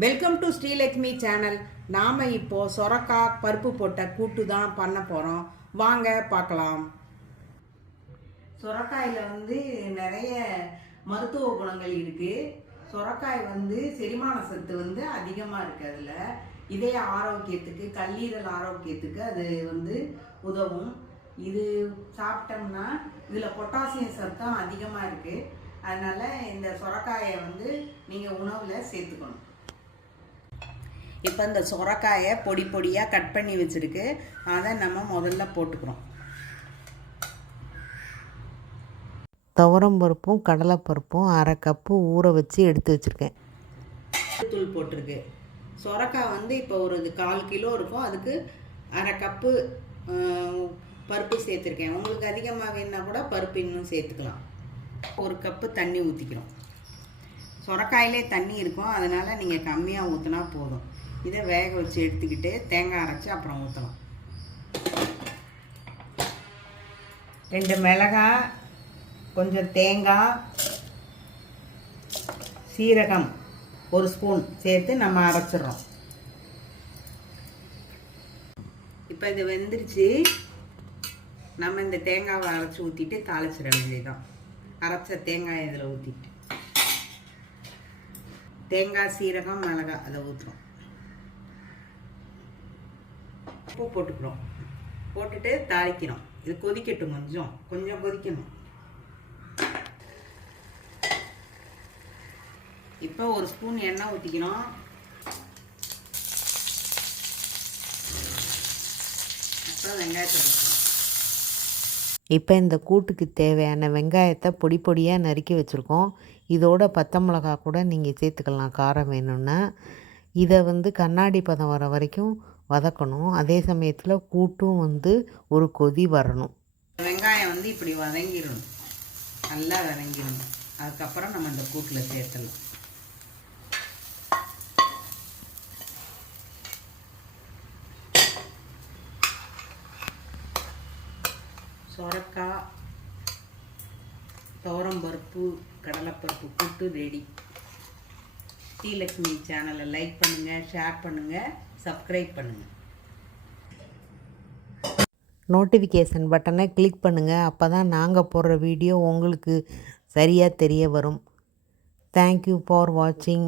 Welcome to Srilakshmi channel நாம் இப்போ சொரக்காய் பருப்பு போட்ட கூட்டு தான் பண்ண போகிறோம் வாங்க பார்க்கலாம். சொரக்காயில் வந்து நிறைய மருத்துவ குணங்கள் இருக்குது சொரக்காய் வந்து செரிமான சத்து வந்து அதிகமாக இருக்குது அதில். இதய ஆரோக்கியத்துக்கு கல்லீரல் ஆரோக்கியத்துக்கு அது வந்து உதவும். இது சாப்பிட்டோம்னா இதில் பொட்டாசியம் சத்தம் அதிகமாக இருக்குது அதனால் இந்த சொரக்காயை வந்து நீங்கள் உணவில் சேர்த்துக்கணும். இப்போ இந்த சொரக்காயை பொடி பொடியாக கட் பண்ணி வச்சுருக்கு. அதை நம்ம முதல்ல போட்டுக்கிறோம். துவரம் பருப்பும் கடலைப்பருப்பும் அரை கப்பு ஊற வச்சு எடுத்து வச்சுருக்கேன். தூள் போட்டிருக்கு. சொரக்காய் வந்து இப்போ ஒரு இது கால் கிலோ இருக்கும். அதுக்கு அரை கப்பு பருப்பு சேர்த்துருக்கேன். உங்களுக்கு அதிகமாக வேணுன்னா கூட பருப்பு இன்னும் சேர்த்துக்கலாம். ஒரு கப்பு தண்ணி ஊற்றிக்கிறோம் சொரக்காயிலே தண்ணி இருக்கும். அதனால் நீங்கள் கம்மியாக ஊற்றினா போதும். இதை வேக வச்சு எடுத்துக்கிட்டு தேங்காய் அரைச்சி அப்புறம் ஊற்றலாம் ரெண்டு மிளகாய் கொஞ்சம் தேங்காய் சீரகம் ஒரு ஸ்பூன் சேர்த்து நம்ம அரைச்சிடுறோம். இப்போ இது வெந்துருச்சு. நம்ம இந்த தேங்காவை அரைச்சி ஊற்றிட்டு தாளிச்சிட வேண்டியதுதான். அரைச்ச தேங்காய் இதில் ஊற்றிட்டு தேங்காய் சீரகம் மிளகாய் அதை ஊற்றுறோம் உப்பு போட்டுக்கிறோம் போட்டுட்டு தாளிக்கணும். இது கொதிக்கட்டும் கொஞ்சம். கொஞ்சம் கொதிக்கணும். இப்போ ஒரு ஸ்பூன் எண்ணெய் ஊற்றிக்கணும் அப்புறம் வெங்காயத்தை இப்போ இந்த கூட்டுக்கு தேவையான வெங்காயத்தை பொடி பொடியாக நறுக்கி வச்சுருக்கோம். இதோட பச்சை மிளகா கூட நீங்கள் சேர்த்துக்கலாம். காரம் வேணும்னா. இதை வந்து கண்ணாடி பதம் வர வரைக்கும் வதக்கணும். அதே சமயத்தில் கூட்டும் வந்து ஒரு கொதி வரணும். வெங்காயம் வந்து இப்படி வதங்கிடணும். நல்லா வதங்கிடணும். அதுக்கப்புறம் நம்ம இந்த கூட்டில் சேர்த்தலாம் சொரக்காய் துவரம்பருப்பு கடலைப்பருப்பு கூட்டு ரெடி ஸ்ரீலக்ஷ்மி சேனலை லைக் பண்ணுங்கள் ஷேர் பண்ணுங்கள் சப்ஸ்கிரைப் பண்ணுங்கள் நோட்டிஃபிகேஷன் பட்டனை கிளிக் பண்ணுங்கள் அப்போ தான் நாங்கள் போடுற வீடியோ உங்களுக்கு சரியாக தெரிய வரும். தேங்க்யூ ஃபார் வாட்சிங்